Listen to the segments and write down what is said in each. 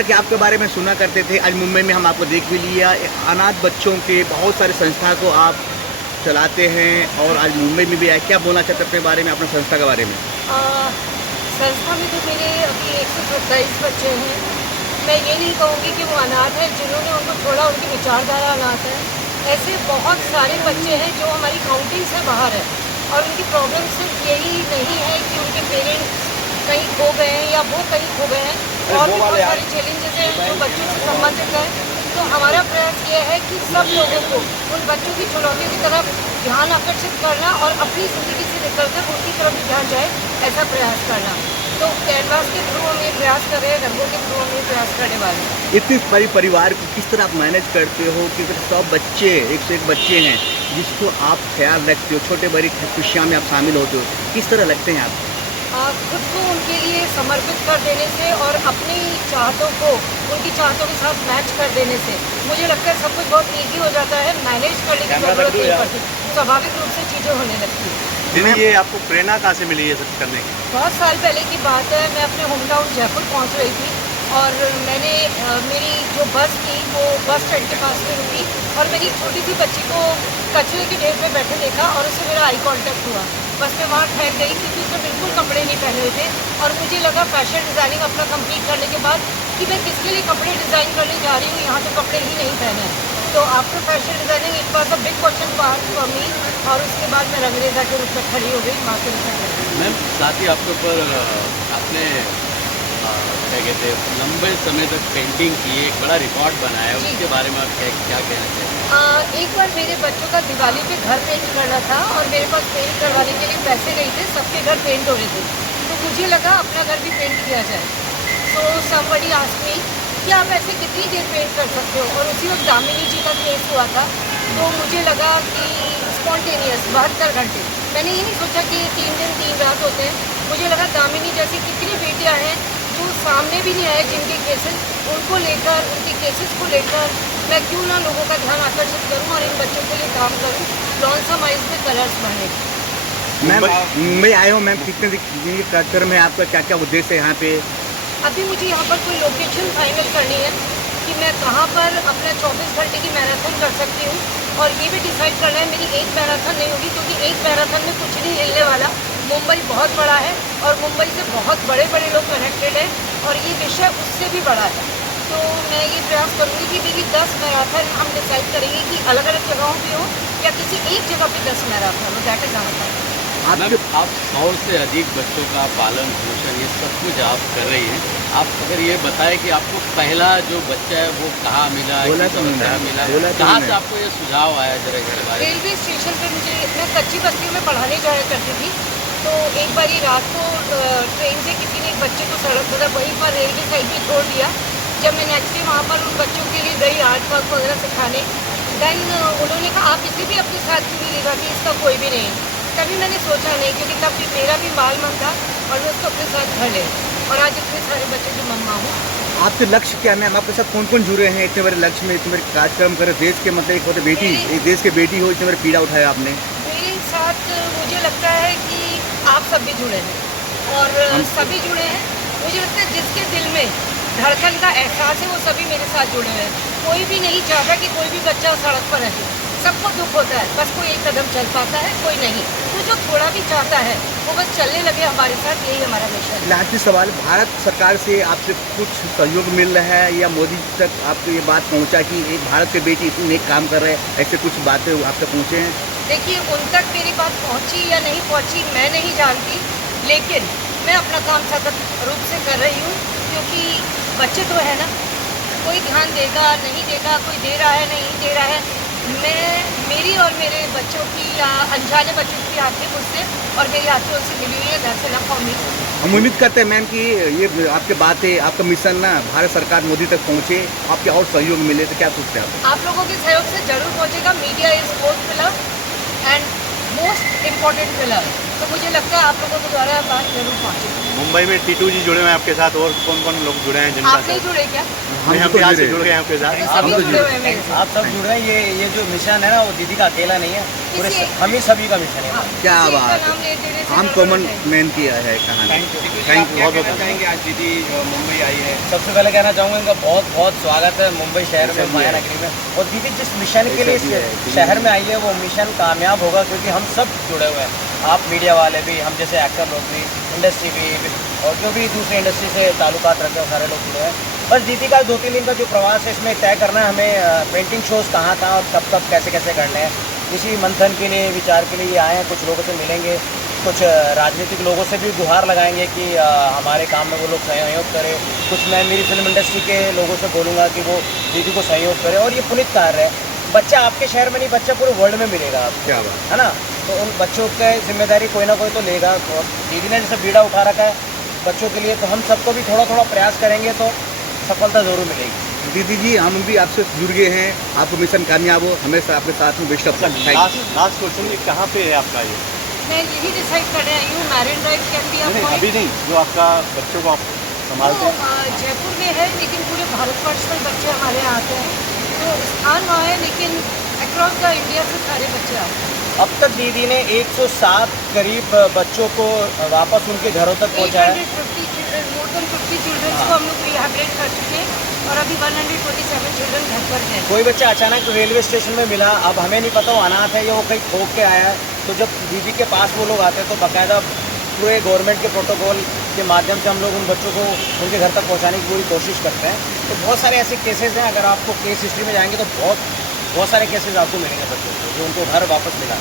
तरह के आपके बारे में सुना करते थे, आज मुंबई में हम आपको देख भी लिया। अनाथ बच्चों के बहुत सारे संस्था को आप चलाते हैं और आज मुंबई में भी आए। क्या बोलना चाहते हैं अपने बारे में, अपना संस्था के बारे में? संस्था में तो मेरे अभी 127 बच्चे हैं। मैं ये नहीं कहूँगी कि वो अनाथ है, जिन्होंने उनको छोड़ा उनकी विचारधारा अनाथ है। ऐसे बहुत सारे बच्चे हैं जो हमारी काउंटिंग से बाहर है और उनकी प्रॉब्लम सिर्फ यही नहीं है कि उनके पेरेंट्स कहीं खो गए हैं या वो कहीं खो गए हैं, और भी बहुत सारे चैलेंजेस हैं जो बच्चों से संबंधित है। तो हमारा प्रयास ये है कि सब लोगों को उन बच्चों की चुनौतियों की तरफ ध्यान आकर्षित करना और अपनी ज़िंदगी से निकलकर उनकी तरफ भी ध्यान जाए, ऐसा प्रयास करना। तो कैनवास के थ्रू हम ये प्रयास कर रहे हैं, रंगों के थ्रू हम ये प्रयास करने वाले हैं। इतनी बड़ी परिवार को किस तरह आप मैनेज करते हो कि सब बच्चे, एक से एक बच्चे हैं जिसको आप ख्याल रखते हो, छोटे बड़ी खुशियाँ में आप शामिल होते हो, किस तरह लगते हैं आप? खुद को उनके लिए समर्पित कर देने से और अपनी चाहतों को उनकी चाहतों के साथ मैच कर देने से मुझे लगता है सब कुछ बहुत ईजी हो जाता है। मैनेज करने की जरूरत नहीं पड़ती, स्वाभाविक रूप से चीज़ें होने लगती है। दीदी, ये आपको प्रेरणा कहाँ से मिली ये सब करने की? बहुत साल पहले की बात है, मैं अपने होम टाउन जयपुर पहुंच रही थी और मैंने मेरी जो बस थी वो बस स्टैंड के पास में रुकी और मेरी छोटी सी बच्ची को कचरे के ढेर पे बैठे देखा और उससे मेरा आई कांटेक्ट हुआ। बस मैं वहाँ ठहर गई क्योंकि उसने बिल्कुल कपड़े नहीं पहने हुए थे और मुझे लगा फैशन डिज़ाइनिंग अपना कंप्लीट करने के बाद कि मैं किसके लिए कपड़े डिज़ाइन करने जा रही हूँ, यहाँ तो कपड़े ही नहीं पहने हैं। तो after fashion designing it was a big question mark for me, और उसके बाद मैं रंगरेजा के रूप में खड़ी हो गई, माँ के रूप में खड़ी। मैम, साथ ही आपके ऊपर आपने क्या कहते हैं, लंबे समय तक पेंटिंग की, एक बड़ा रिकॉर्ड बनाया, उसके बारे में आप क्या कहना चाहिए? एक बार मेरे बच्चों का दिवाली पे घर पेंट करना था और मेरे पास पेंट करवाने के लिए पैसे नहीं थे, सबके घर पेंट हो रहे थे, तो मुझे लगा अपना घर भी पेंट किया जाए। तो somebody asked me कि आप ऐसे कितनी देर पेंट कर सकते हो, और उसी वक्त दामिनी जी का केस हुआ था। तो मुझे लगा कि स्पॉन्टेनियस 72 घंटे, मैंने ये नहीं सोचा कि 3 दिन 3 रात होते हैं। मुझे लगा दामिनी जैसी कितनी बेटियां हैं जो सामने भी नहीं आए, जिनके केसेस, उनको लेकर, उनके केसेस को लेकर मैं क्यों ना लोगों का ध्यान आकर्षित करूं और इन बच्चों के लिए काम करूं। लॉन्सम आइज में कलर्स भरने। मैम, मुंबई आए हो मैम, कितने दिन के क्रम में आपका क्या क्या उद्देश्य है यहाँ पे? अभी मुझे यहाँ पर कोई लोकेशन फाइनल करनी है कि मैं कहाँ पर अपना 24 घंटे की मैराथन कर सकती हूँ, और ये भी डिसाइड करना है मेरी एक मैराथन नहीं होगी, क्योंकि एक मैराथन में कुछ नहीं हिलने वाला। मुंबई बहुत बड़ा है और मुंबई से बहुत बड़े बड़े लोग कनेक्टेड हैं और ये विषय उससे भी बड़ा है। तो मैं ये प्रयास करूँगी कि मेरी 10 मैराथन हम डिसाइड करेंगे कि अलग अलग जगहों पे हो या किसी एक जगह पे 10 मैराथन हो, दैट इज आवर। मैम, आप 100 से अधिक बच्चों का पालन पोषण ये सब कुछ आप कर रही हैं। आप अगर ये बताएं कि आपको पहला जो बच्चा है वो कहाँ मिला, बोला तो कहाँ मिला, कहाँ से आपको ये सुझाव आया, जरा घर बारे? रेलवे स्टेशन पर मुझे, मैं कच्ची बस्तियों में पढ़ाने जाया करती थी, तो एक बार रात को ट्रेन से किसी ने एक बच्चे को सड़क मतलब वहीं पर रेलवे साइड पे छोड़ दिया। जब मैं नेक्स्ट डे वहाँ पर उन बच्चों के लिए गई आर्ट वर्क वगैरह सिखाने, देन उन्होंने कहा आप इसे भी अपने साथ क्यों नहीं ले जाती, इसका कोई भी नहीं। कभी मैंने सोचा नहीं, क्योंकि तब भी मेरा भी बाल मन था और मैं उसको अपने साथ घर ले, और आज इतने सारे बच्चों की मम्मा हूँ। आपके लक्ष्य क्या है मैम? आपके साथ कौन कौन जुड़े हैं इतने बड़े लक्ष्य में, इतने बड़े कार्यक्रम कर? देश के मतलब एक होते बेटी, एक देश के बेटी हो, इतने बड़े पीड़ा उठाया आपने। मेरे साथ मुझे लगता है कि आप सब भी जुड़े हैं और सभी जुड़े हैं। मुझे लगता है जिसके दिल में धड़कन का एहसास है वो सभी मेरे साथ जुड़े हुए हैं। कोई भी नहीं चाहता कि कोई भी बच्चा सड़क पर रहे, सबको दुख होता है, बस कोई एक कदम चल पाता है, कोई नहीं। तो जो थोड़ा भी चाहता है वो बस चलने लगे हमारे साथ, यही हमारा मिशन है। आखिरी सवाल, भारत सरकार से आपसे कुछ सहयोग मिल रहा है या मोदी तक आपको ये बात पहुंचा कि एक भारत के बेटी इतनी नेक काम कर रहे हैं, ऐसे कुछ बातें आप तक पहुँचे हैं? देखिए, उन तक मेरी बात पहुंची या नहीं पहुंची मैं नहीं जानती, लेकिन मैं अपना काम सतत रूप से कर रही हूँ, क्योंकि बच्चे तो है ना, कोई ध्यान देगा नहीं देगा, कोई दे रहा है नहीं दे रहा है, मेरी और मेरे बच्चों की या अनजाने बच्चों की आंखें मुझसे और मेरी आंखें उनसे मिली हुई है, दैट्स इनफ फॉर मी। हम उम्मीद करते हैं मैम कि ये आपके बातें, आपका मिशन ना भारत सरकार मोदी तक पहुँचे, आपके और सहयोग मिले, तो क्या सोचते हैं आप लोगों के सहयोग से जरूर पहुँचेगा। Media is fourth pillar and most important pillar. तो मुझे लगता है आप लोगों के द्वारा बात जरूर पहुँचे। मुंबई में टीटू जी जुड़े हुए हैं आपके साथ, और कौन कौन लोग जुड़े हैं जिनका आप नहीं जुड़े क्या? नहीं, हम यहाँ से जुड़ गए हैं आपके साथ। सभी जुड़े हुए हैं मेरे से। आप सब जुड़ रहे हैं। ये जो मिशन है ना, वो दीदी का अकेला नहीं है, पूरे किसी- हम ही सभी का मिशन है। क्या किसी का बात नाम ले देने से हम गड़बड़ कॉमन हो जाएगी। मैन किया है कहानी। Thank you. Thank you. कहना चाहेंगे आज दीदी मुंबई आई है? सबसे पहले कहना चाहूँगा इनका बहुत बहुत स्वागत है मुंबई शहर में, माया नगरी में। और दीदी जिस मिशन के लिए इस शहर में आई है, वो मिशन कामयाब होगा, क्योंकि हम सब जुड़े हुए हैं। आप मीडिया वाले भी, हम जैसे एक्टर लोग भी, इंडस्ट्री भी, और जो भी दूसरी इंडस्ट्री से ताल्लुकात रखते हैं सारे लोग जुड़े हैं। बस दीदी का 2-3 दिन का जो प्रवास है, इसमें तय करना है हमें पेंटिंग शोज़ कहाँ और कब कैसे कैसे करने हैं। इसी मंथन के लिए, विचार के लिए आए हैं। कुछ लोगों से मिलेंगे, कुछ राजनीतिक लोगों से भी गुहार लगाएंगे कि हमारे काम में वो लोग सहयोग करें। कुछ मैं मेरी फिल्म इंडस्ट्री के लोगों से बोलूँगा कि वो दीदी को सहयोग करें। और ये पुनीत कार्य है, बच्चा आपके शहर में नहीं, बच्चा पूरे वर्ल्ड में मिलेगा आपको, क्या बात है ना। तो उन बच्चों की जिम्मेदारी कोई ना कोई तो लेगा। और दीदी ने जैसे बीड़ा उठा रखा है बच्चों के लिए, तो हम सबको भी थोड़ा थोड़ा प्रयास करेंगे तो सफलता ज़रूर मिलेगी। दीदी जी, हम भी आपसे जुड़ गए हैं। आपको मिशन कामयाब हो, हमेशा आपके साथ में best of luck. Thank you. Last question, ये कहाँ पे है आपका ये? मैं यही डिसाइड करने आई हूँ, मैरिन ड्राइव कैन बी नहीं, अ अभी नहीं, जो आपका बच्चों को आप संभालते हैं। जयपुर में है, लेकिन पूरे भारतवर्ष में बच्चे हमारे यहाँ आते हैं। तो स्थान वहाँ है, लेकिन अक्रॉस द इंडिया से सारे बच्चे आते हैं। अब तक दीदी ने 107 करीब बच्चों को वापस उनके घरों तक पहुँचाया। 850 चिल्ड्रन, मोर देन 50 चिल्ड्रन को हम लोग रिहैबिलिटेट कर चुके हैं, और अभी 127 चिल्ड्रन घर पर हैं। कोई बच्चा अचानक रेलवे स्टेशन में मिला, अब हमें नहीं पता वो अनाथ है या वो कहीं ठोक के आया है। तो जब दीदी के पास वो लोग आते हैं, तो बाकायदा पूरे गवर्नमेंट के प्रोटोकॉल के माध्यम से हम लोग उन बच्चों को उनके घर तक पहुंचाने की पूरी कोशिश करते हैं। तो बहुत सारे ऐसे केसेस हैं, अगर आपको केस हिस्ट्री में जाएंगे तो बहुत सारे केसेस आपको मिलेंगे बच्चों को जो उनको घर वापस मिला।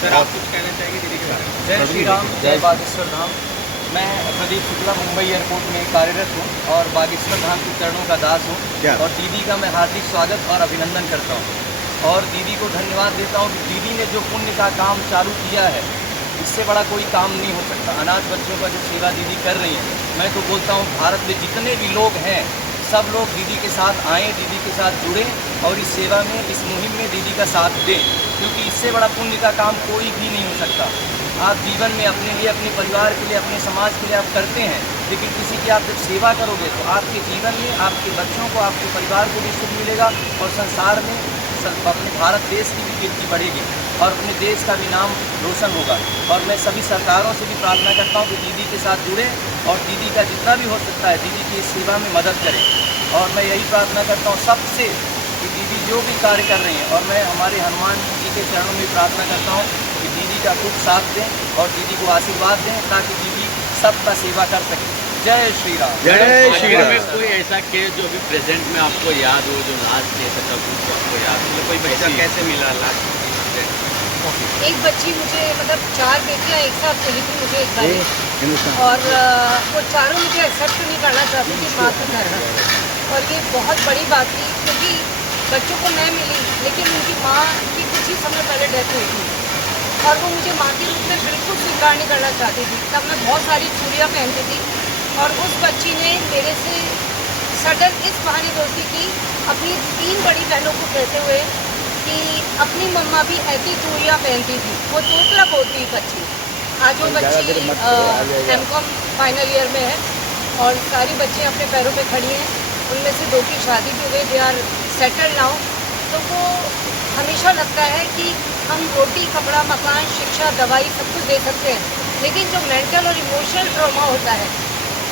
सर, आप कुछ कहना चाहेंगे दीदी के बारे में? जय श्री राम, जय बागेश्वर धाम। मैं प्रदीप शुक्ला मुंबई एयरपोर्ट में कार्यरत हूँ और बागेश्वर धाम के चरणों का दास हूँ। क्या? और दीदी का मैं हार्दिक स्वागत और अभिनंदन करता हूँ और दीदी को धन्यवाद देता हूँ कि दीदी ने जो पुण्य का काम चालू किया है, इससे बड़ा कोई काम नहीं हो सकता। अनाथ बच्चों का जो सेवा दीदी कर रही है, मैं तो बोलता हूँ भारत में जितने भी लोग हैं, सब लोग दीदी के साथ आएँ, दीदी के साथ जुड़ें और इस सेवा में, इस मुहिम में दीदी का साथ दें, क्योंकि इससे बड़ा पुण्य का काम कोई भी नहीं हो सकता। आप जीवन में अपने लिए, अपने परिवार के लिए, अपने समाज के लिए आप करते हैं, लेकिन किसी की आप जब सेवा करोगे तो आपके जीवन में, आपके बच्चों को, आपके परिवार को भी सुख मिलेगा और संसार में अपने भारत देश की भी कीर्ति बढ़ेगी और अपने देश का भी नाम रोशन होगा। और मैं सभी सरकारों से भी प्रार्थना करता हूँ कि दीदी के साथ जुड़ें और दीदी का जितना भी हो सकता है दीदी की इस सेवा में मदद करें। और मैं यही प्रार्थना करता हूँ सबसे कि दीदी जो भी कार्य कर रही हैं, और मैं हमारे हनुमान जी के चरणों में प्रार्थना करता हूँ कि दीदी का खूब साथ दें और दीदी को आशीर्वाद दें, ताकि दीदी सबका सेवा कर सके। जय श्री राम। जय श्री बचपन में राम। कोई ऐसा केस जो अभी प्रेजेंट में आपको याद हो, जो लास्ट केस है तब उसको आपको याद हो, कोई बच्चा कैसे मिला लास्ट? एक बच्ची मुझे, मतलब 4 बेटियां एक साथ मिली थी मुझे एक बार, हिंदुस्तान। और वो चारों मुझे एक्सेप्ट नहीं करना चाहती थी माँ के घर में। और ये बहुत बड़ी बात थी, क्योंकि बच्चों को मैं मिली, लेकिन उनकी माँ की कुछ ही समय पहले डेथ हुई थी और वो मुझे माँ के रूप में बिल्कुल स्वीकार नहीं करना चाहती थी। तब मैं बहुत सारी चूड़ियाँ पहनती थी और उस बच्ची ने मेरे से सडन इस बहाने दोस्ती की, अपनी 3 बड़ी बहनों को कहते हुए कि अपनी मम्मा भी ऐसी चूड़ियाँ पहनती थी। वो तोतला बोलती बच्ची। आज वो बच्ची एमकॉम फाइनल ईयर में है और सारी बच्चियाँ अपने पैरों पे खड़ी हैं। उनमें से 2 की शादी भी हो गई, दे आर सेटल नाउ। तो वो हमेशा लगता है कि हम रोटी, कपड़ा, मकान, शिक्षा, दवाई सब कुछ दे सकते हैं, लेकिन जो मेंटल और इमोशनल ट्रॉमा होता है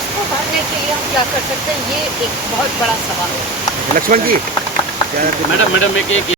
उसको भरने के लिए हम क्या कर सकते हैं, ये एक बहुत बड़ा सवाल है। लक्ष्मण जी, मैडम एक